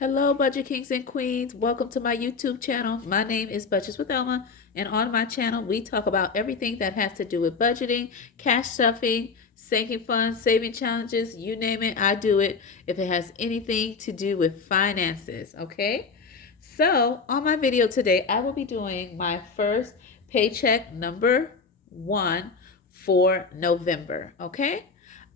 Hello, Budget Kings and Queens. Welcome to my YouTube channel. My name is Budgets with Elma, and on my channel, we talk about everything that has to do with budgeting, cash stuffing, sinking funds, saving challenges, you name it, I do it if it has anything to do with finances, okay? So, on my video today, I will be doing my first paycheck number one for November, okay?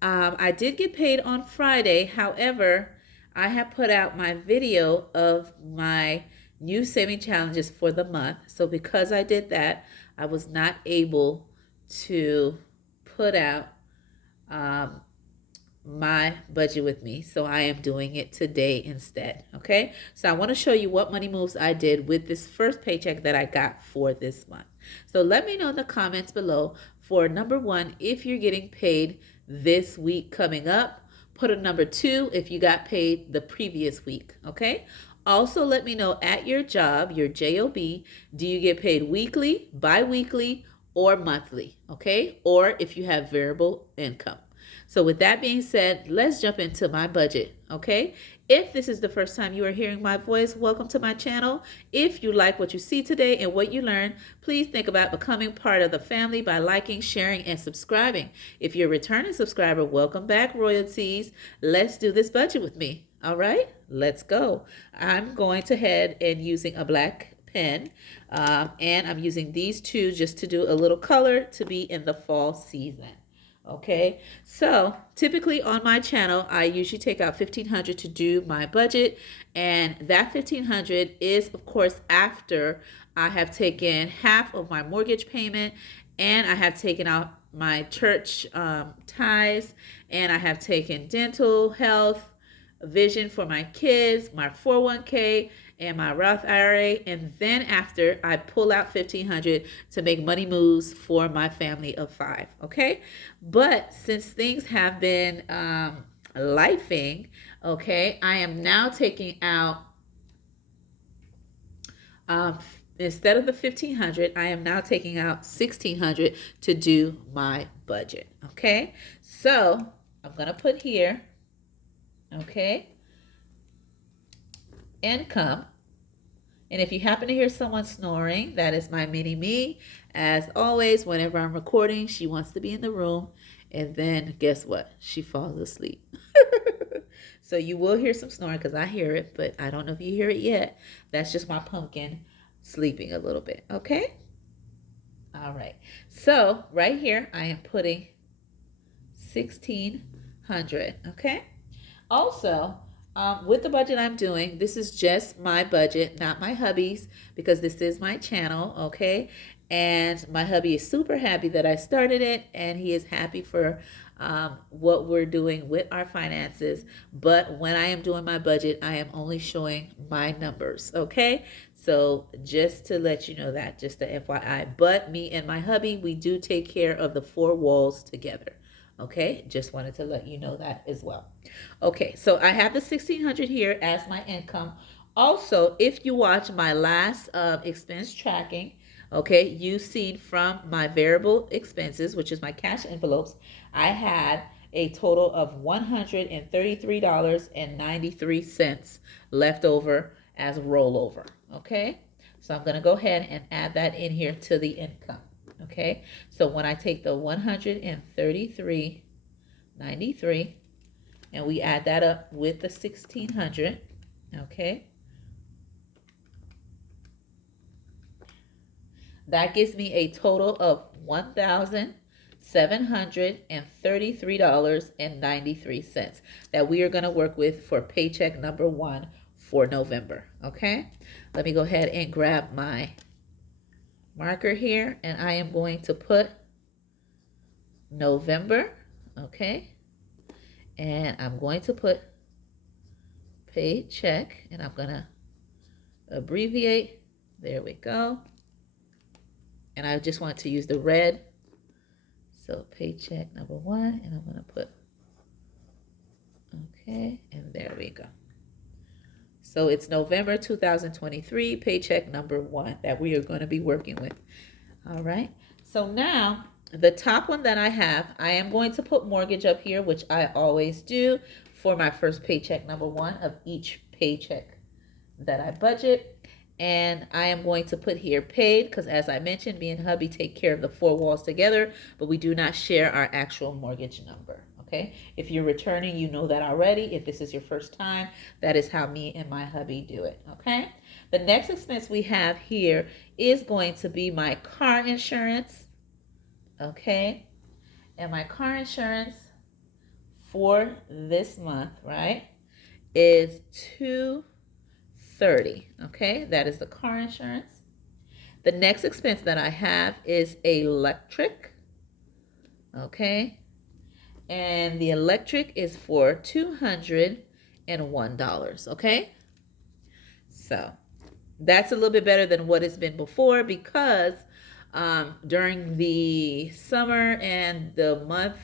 I did get paid on Friday. However, I have put out my video of my new saving challenges for the month. So because I did that, I was not able to put out um, my budget with me. So I am doing it today instead. Okay. So I want to show you what money moves I did with this first paycheck that I got for this month. So let me know in the comments below for number one, if you're getting paid this week coming up. Put a number two if you got paid the previous week. Okay. Also, let me know at your job, your job, do you get paid weekly, bi-weekly, or monthly? Okay. Or if you have variable income. So with that being said, let's jump into my budget, okay? If this is the first time you are hearing my voice, welcome to my channel. If you like what you see today and what you learn, please think about becoming part of the family by liking, sharing, and subscribing. If you're a returning subscriber, welcome back, royalties. Let's do this budget with me, all right? Let's go. I'm going to head and using a black pen, and I'm using these two just to do a little color to be in the fall season. Okay, so typically on my channel, I usually take out $1,500 to do my budget, and that $1,500 is, of course, after I have taken half of my mortgage payment, and I have taken out my church tithes, and I have taken dental, health, vision for my kids, my 401k, and my Roth IRA. And then after, I pull out $1,500 to make money moves for my family of five. Okay. But since things have been lifing, okay, I am now taking out instead of the $1,500, I am now taking out $1,600 to do my budget. Okay. So I'm going to put here, okay, income. And if you happen to hear someone snoring, that is my mini me. As always, whenever I'm recording, she wants to be in the room. And then guess what? She falls asleep. So you will hear some snoring because I hear it, but I don't know if you hear it yet. That's just my pumpkin sleeping a little bit. Okay? All right. So right here, I am putting 1,600. Okay? Also, with the budget I'm doing, this is just my budget, not my hubby's, because this is my channel, okay? And my hubby is super happy that I started it, and he is happy for what we're doing with our finances. But when I am doing my budget, I am only showing my numbers, okay? So just to let you know that, just a FYI. But me and my hubby, we do take care of the four walls together. Okay, just wanted to let you know that as well. Okay, so I have the 1,600 here as my income. Also, if you watch my last expense tracking, okay, you've seen from my variable expenses, which is my cash envelopes, I had a total of $133.93 left over as rollover. Okay, so I'm going to go ahead and add that in here to the income. Okay, so when I take the 133.93 and we add that up with the 1,600, okay, that gives me a total of $1,733.93 that we are going to work with for paycheck number one for November. Okay, let me go ahead and grab my marker here, and I am going to put November, okay, and I'm going to put paycheck, and I'm gonna abbreviate. There we go. And I just want to use the red, so paycheck number one, and I'm gonna put, okay, and there we go. So it's November 2023, paycheck number one that we are going to be working with. All right. So now the top one that I have, I am going to put mortgage up here, which I always do for my first paycheck number one of each paycheck that I budget. And I am going to put here paid because, as I mentioned, me and hubby take care of the four walls together, but we do not share our actual mortgage number. Okay, if you're returning, you know that already. If this is your first time, that is how me and my hubby do it. Okay, the next expense we have here is going to be my car insurance. Okay, and my car insurance for this month, right, is $230. Okay, that is the car insurance. The next expense that I have is electric. Okay, and the electric is for $201. Okay, so that's a little bit better than what it's been before because during the summer and the month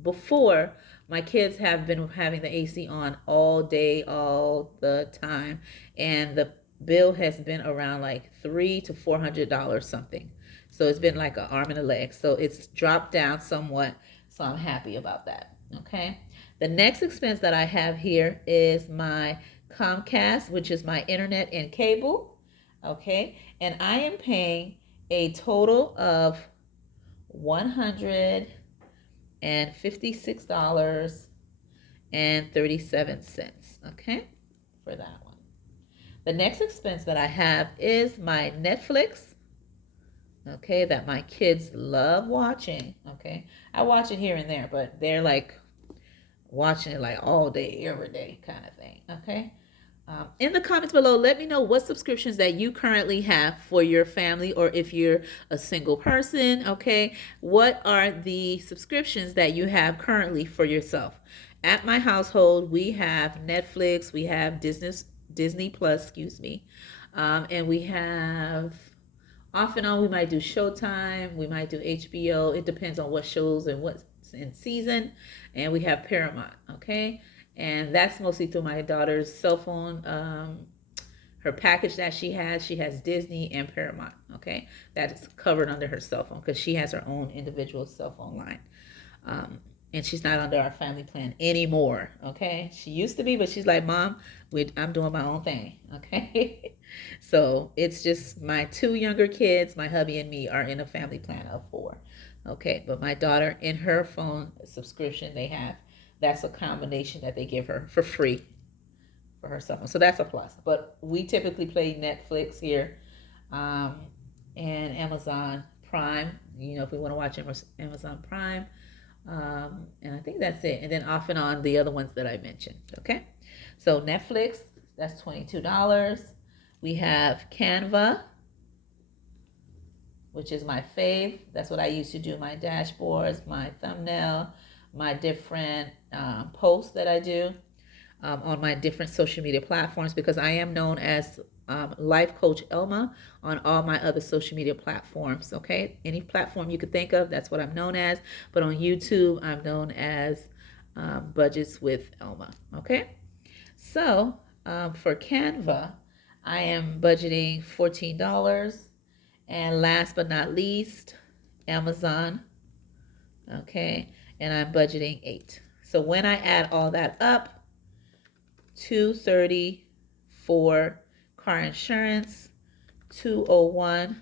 before, my kids have been having the AC on all day, all the time, and the bill has been around like $300 to $400 something. So it's been like an arm and a leg. So it's dropped down somewhat. So I'm happy about that. Okay. The next expense that I have here is my Comcast, which is my internet and cable. Okay. And I am paying a total of $156.37. Okay. For that one. The next expense that I have is my Netflix. Okay, that my kids love watching. Okay, I watch it here and there, but they're like watching it like all day, every day kind of thing. Okay, in the comments below, let me know what subscriptions that you currently have for your family, or if you're a single person. Okay, what are the subscriptions that you have currently for yourself? At my household, we have Netflix, we have Disney Plus, excuse me, and we have, off and on, we might do Showtime, we might do HBO. It depends on what shows and what's in season. And we have Paramount, okay? And that's mostly through my daughter's cell phone. Her package that she has Disney and Paramount, okay? That's covered under her cell phone because she has her own individual cell phone line. And she's not under our family plan anymore, okay? She used to be, but she's like, Mom, I'm doing my own thing, okay? So it's just my two younger kids, my hubby and me are in a family plan of 4, okay? But my daughter, in her phone subscription that's a combination that they give her for free for her cell phone. So that's a plus. But we typically play Netflix here and Amazon Prime, if we want to watch Amazon Prime. And I think that's it. And then off and on the other ones that I mentioned. Okay. So Netflix, that's $22. We have Canva, which is my fave. That's what I used to do my dashboards, my thumbnail, my different posts that I do on my different social media platforms, because I am known as Life Coach Elma on all my other social media platforms. Okay, any platform you could think of, that's what I'm known as. But on YouTube, I'm known as Budgets with Elma. Okay, so for Canva, I am budgeting $14. And last but not least, Amazon. Okay, and I'm budgeting $8. So when I add all that up, $230 for car insurance, $201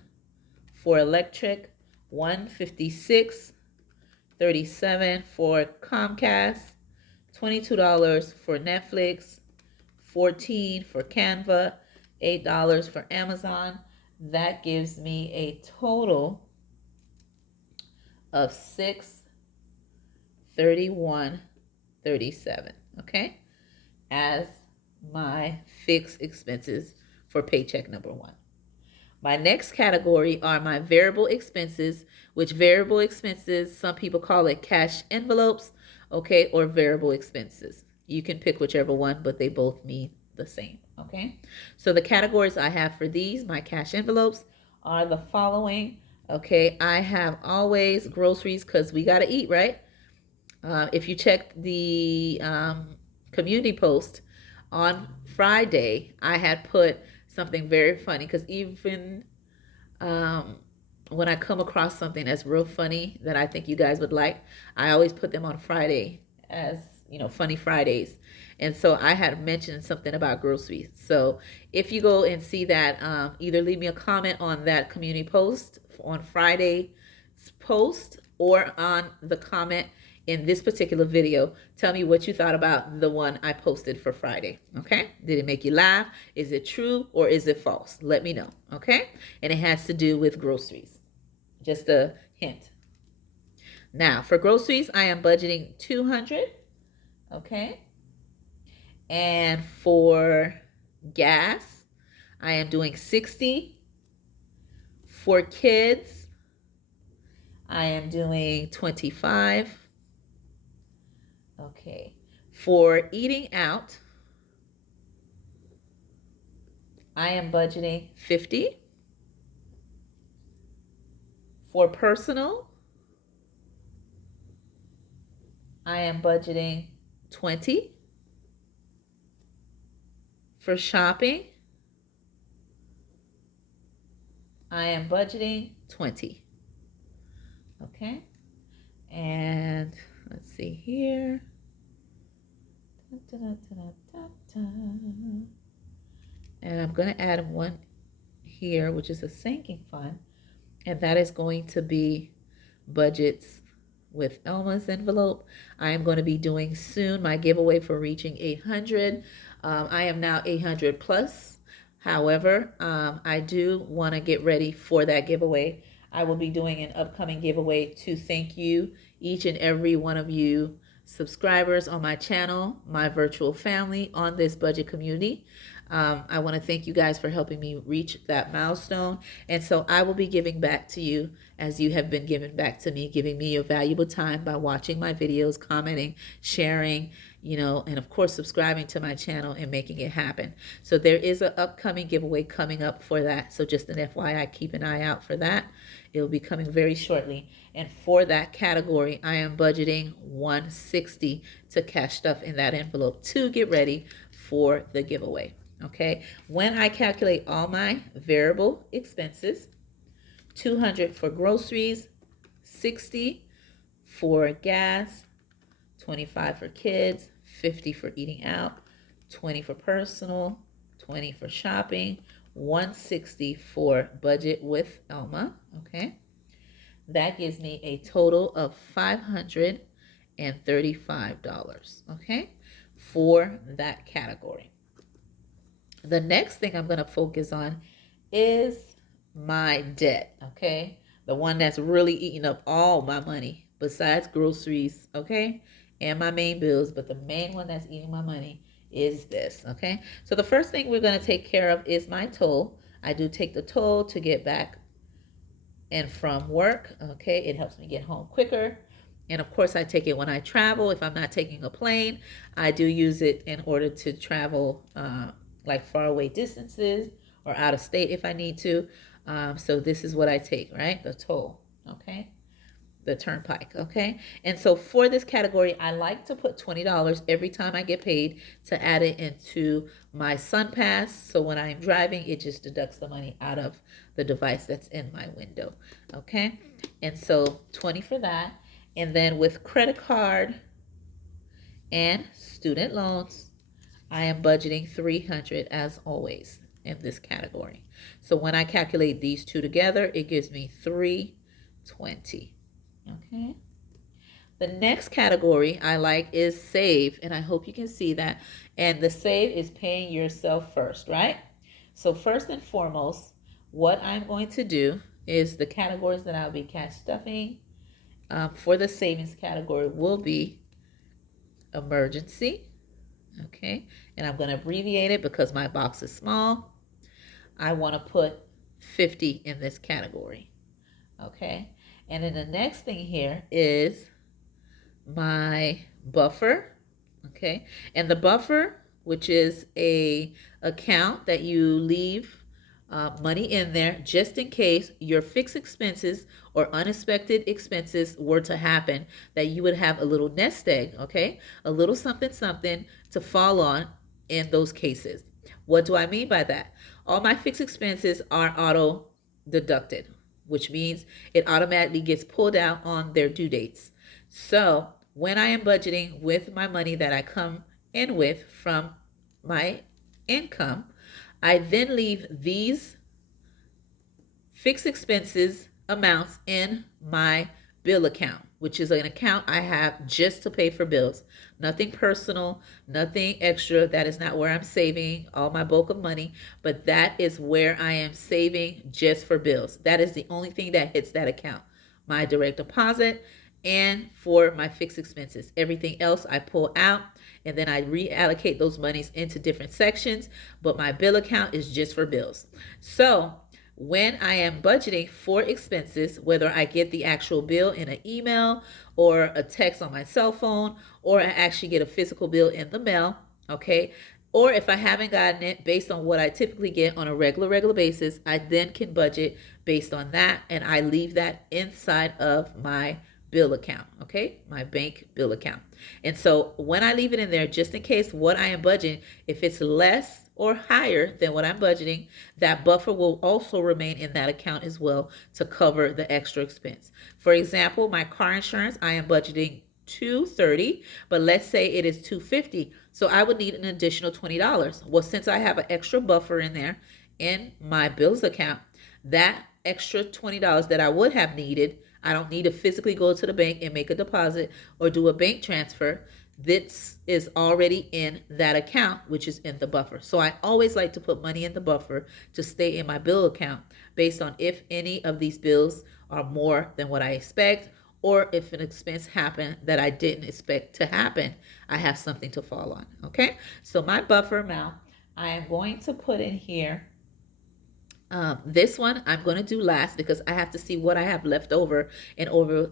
for electric, $156.37 for Comcast, $22 for Netflix, $14 for Canva, $8 for Amazon. That gives me a total of $631.37, okay, as my fixed expenses for paycheck number one. My next category are my variable expenses, which variable expenses, some people call it cash envelopes, okay, or variable expenses. You can pick whichever one, but they both mean the same, okay? So the categories I have for these, my cash envelopes, are the following, okay? I have always groceries, because we got to eat, right? If you check the community post on Friday, I had put something very funny, because even when I come across something that's real funny that I think you guys would like, I always put them on Friday as, Funny Fridays. And so I had mentioned something about groceries. So if you go and see that, either leave me a comment on that community post on Friday's post, or on the comment in this particular video. Tell me what you thought about the one I posted for Friday. Okay? Did it make you laugh? Is it true or is it false? Let me know. Okay? And it has to do with groceries. Just a hint. Now, for groceries, I am budgeting $200. Okay? And for gas, I am doing $60. For kids, I am doing $25. Okay. For eating out, I am budgeting $50. For personal, I am budgeting $20. For shopping, I am budgeting $20. Okay. And let's see here. And I'm going to add one here, which is a sinking fund. And that is going to be budgets with Elma's envelope. I am going to be doing soon my giveaway for reaching 800. I am now 800 plus. However, I do want to get ready for that giveaway. I will be doing an upcoming giveaway to thank you, each and every one of you subscribers on my channel, my virtual family on this budget community. I want to thank you guys for helping me reach that milestone. And so I will be giving back to you as you have been giving back to me, giving me your valuable time by watching my videos, commenting, sharing, and of course, subscribing to my channel and making it happen. So there is an upcoming giveaway coming up for that. So just an FYI, keep an eye out for that. It will be coming very shortly. And for that category, I am budgeting $160 to cash stuff in that envelope to get ready for the giveaway. Okay, when I calculate all my variable expenses, $200 for groceries, $60 for gas, $25 for kids, $50 for eating out, $20 for personal, $20 for shopping, $160 for budget with Elma. Okay, that gives me a total of $535. Okay, for that category. The next thing I'm going to focus on is my debt, okay? The one that's really eating up all my money besides groceries, okay? And my main bills, but the main one that's eating my money is this, okay? So the first thing we're going to take care of is my toll. I do take the toll to get back and from work, okay? It helps me get home quicker. And of course, I take it when I travel. If I'm not taking a plane, I do use it in order to travel like far away distances or out of state if I need to. So this is what I take, right? The toll, okay? The turnpike, okay? And so for this category, I like to put $20 every time I get paid to add it into my SunPass. So when I'm driving, it just deducts the money out of the device that's in my window, okay? And so 20 for that. And then with credit card and student loans, I am budgeting $300 as always in this category. So when I calculate these two together, it gives me $320. Okay. The next category I like is save, and I hope you can see that. And the save is paying yourself first, right? So first and foremost, what I'm going to do is the categories that I'll be cash stuffing for the savings category will be emergency. Okay, and I'm going to abbreviate it because my box is small. I want to put 50 in this category. Okay, and then the next thing here is my buffer. Okay, and the buffer, which is a account that you leave money in there just in case your fixed expenses or unexpected expenses were to happen, that you would have a little nest egg, okay? A little something something to fall on in those cases. What do I mean by that? All my fixed expenses are auto deducted, which means it automatically gets pulled out on their due dates. So when I am budgeting with my money that I come in with from my income, I then leave these fixed expenses amounts in my bill account, which is an account I have just to pay for bills. Nothing personal, nothing extra. That is not where I'm saving all my bulk of money, but that is where I am saving just for bills. That is the only thing that hits that account. My direct deposit and for my fixed expenses. Everything else I pull out and then I reallocate those monies into different sections, but my bill account is just for bills. So when I am budgeting for expenses, whether I get the actual bill in an email or a text on my cell phone, or I actually get a physical bill in the mail, okay? Or if I haven't gotten it based on what I typically get on a regular basis, I then can budget based on that, and I leave that inside of my bill account, okay? My bank bill account. And so when I leave it in there, just in case what I am budgeting, if it's less or higher than what I'm budgeting, that buffer will also remain in that account as well to cover the extra expense. For example, my car insurance, I am budgeting $230, but let's say it is $250. So I would need an additional $20. Well, since I have an extra buffer in there in my bills account, that extra $20 that I would have needed, I don't need to physically go to the bank and make a deposit or do a bank transfer. This is already in that account, which is in the buffer. So I always like to put money in the buffer to stay in my bill account based on if any of these bills are more than what I expect, or if an expense happened that I didn't expect to happen, I have something to fall on. Okay, so my buffer amount, I am going to put in here. This one I'm going to do last because I have to see what I have left over in order,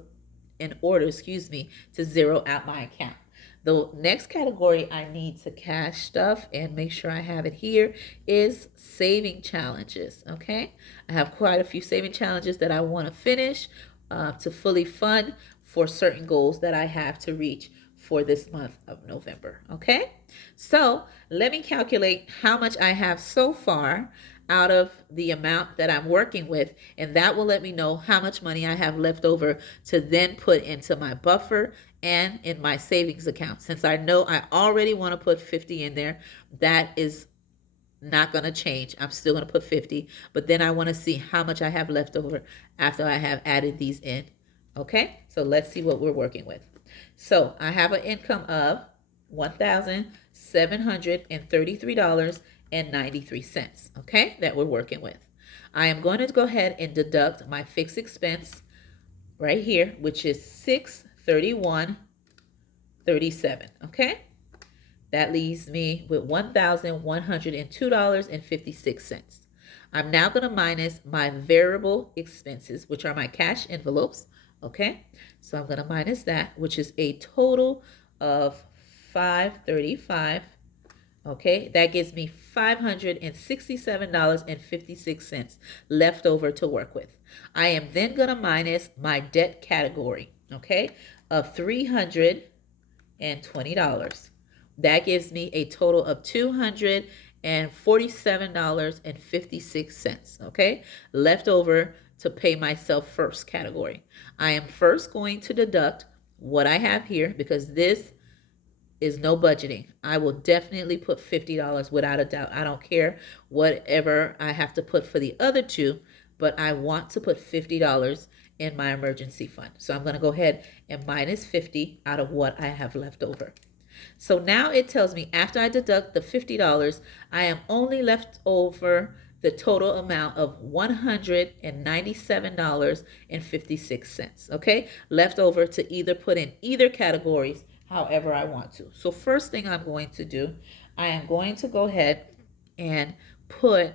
to zero out my account. The next category I need to cash stuff and make sure I have it here is saving challenges. Okay, I have quite a few saving challenges that I want to finish to fully fund for certain goals that I have to reach for this month of November. Okay, so let me calculate how much I have so far out of the amount that I'm working with, and that will let me know how much money I have left over to then put into my buffer and in my savings account. Since I know I already want to put 50 in there, that is not going to change. I'm still going to put 50, but then I want to see how much I have left over after I have added these in. Okay, so let's see what we're working with. So I have an income of $1,733.93, okay, that we're working with. I am going to go ahead and deduct my fixed expense right here, which is $631.37, okay? That leaves me with $1,102.56. I'm now going to minus my variable expenses, which are my cash envelopes, okay? So I'm going to minus that, which is a total of $535. Okay, that gives me $567.56 left over to work with. I am then going to minus my debt category, okay, of $320. That gives me a total of $247.56, okay, left over to pay myself first category. I am first going to deduct what I have here because this is no budgeting. I will definitely put $50 without a doubt. I don't care whatever I have to put for the other two, but I want to put $50 in my emergency fund. So I'm going to go ahead and minus 50 out of what I have left over. So now it tells me after I deduct the $50, I am only left over the total amount of $197.56, okay? Left over to either put in either categories however I want to. So first thing I'm going to do, I am going to go ahead and put,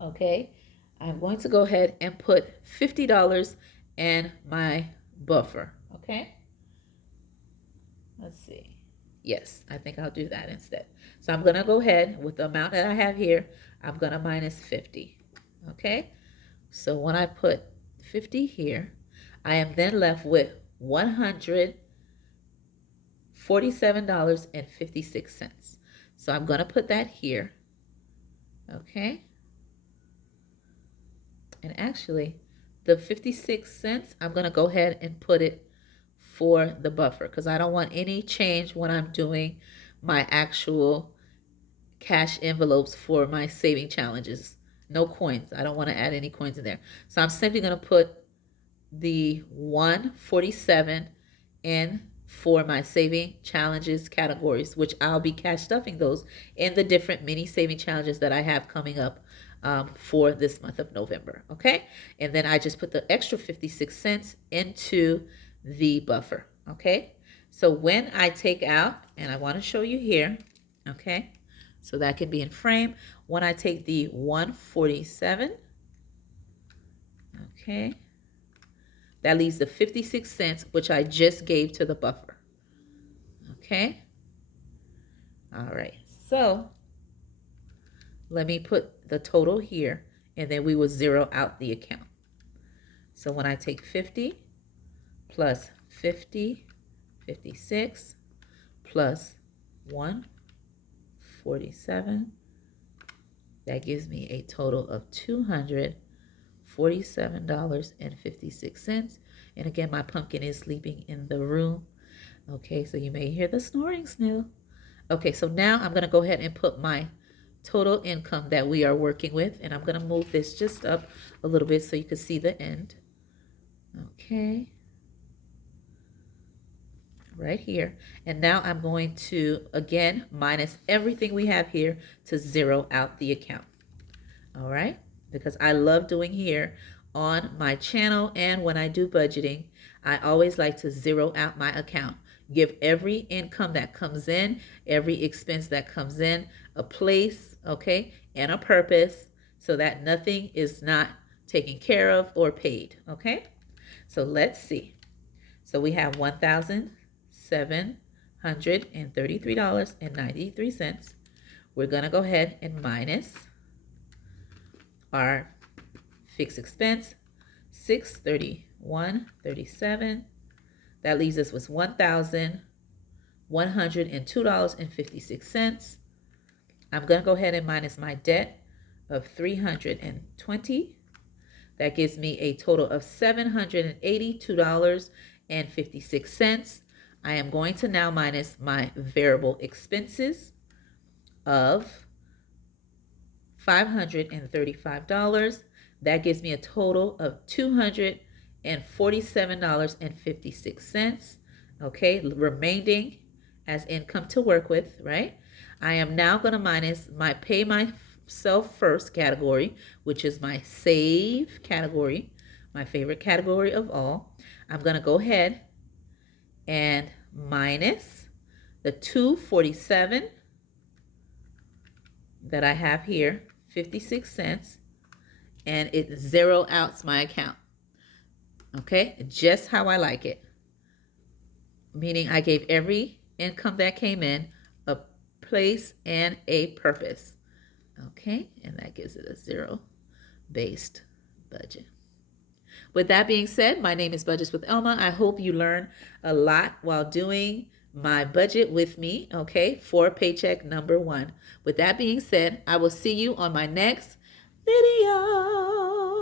okay, I'm going to go ahead and put $50 in my buffer, okay? Let's see. Yes, I think I'll do that instead. So I'm going to go ahead with the amount that I have here. I'm going to minus 50. Okay. So when I put 50 here, I am then left with $147.56. So I'm going to put that here. Okay. And actually, the 56 cents, I'm going to go ahead and put it for the buffer because I don't want any change when I'm doing my actual cash envelopes for my saving challenges. No coins. I don't want to add any coins in there. So I'm simply going to put the 147 in for my saving challenges categories, which I'll be cash stuffing those in the different mini saving challenges that I have coming up for this month of November. Okay. And then I just put the extra 56 cents into the buffer. Okay. So when I take out, and I want to show you here, okay, so that can be in frame. When I take the 147, okay, that leaves the 56 cents, which I just gave to the buffer. Okay. All right. So let me put the total here, and then we will zero out the account. So when I take 50 plus 50, 56 plus 147, that gives me a total of $247.56. And again, my pumpkin is sleeping in the room. Okay, so you may hear the snoring still. Okay, so now I'm going to go ahead and put my total income that we are working with. And I'm going to move this just up a little bit so you can see the end. Okay. Right here. And now I'm going to, again, minus everything we have here to zero out the account. All right. Because I love doing here on my channel and when I do budgeting, I always like to zero out my account. Give every income that comes in, every expense that comes in, a place, okay, and a purpose so that nothing is not taken care of or paid, okay? So let's see. So we have $1,733.93. We're going to go ahead and minus our fixed expense, $631.37. That leaves us with $1,102.56. I'm going to go ahead and minus my debt of $320. That gives me a total of $782.56. I am going to now minus my variable expenses of $535. That gives me a total of $247.56. Okay, remaining as income to work with, right? I am now going to minus my pay myself first category, which is my save category, my favorite category of all. I'm going to go ahead and minus the $247 that I have here, 56 cents, and it zero outs my account. Okay, just how I like it. Meaning I gave every income that came in a place and a purpose. Okay, and that gives it a zero-based budget. With that being said, my name is Budgets with Elma. I hope you learned a lot while doing my budget with me, okay, for paycheck number 1. With that being said, I will see you on my next video.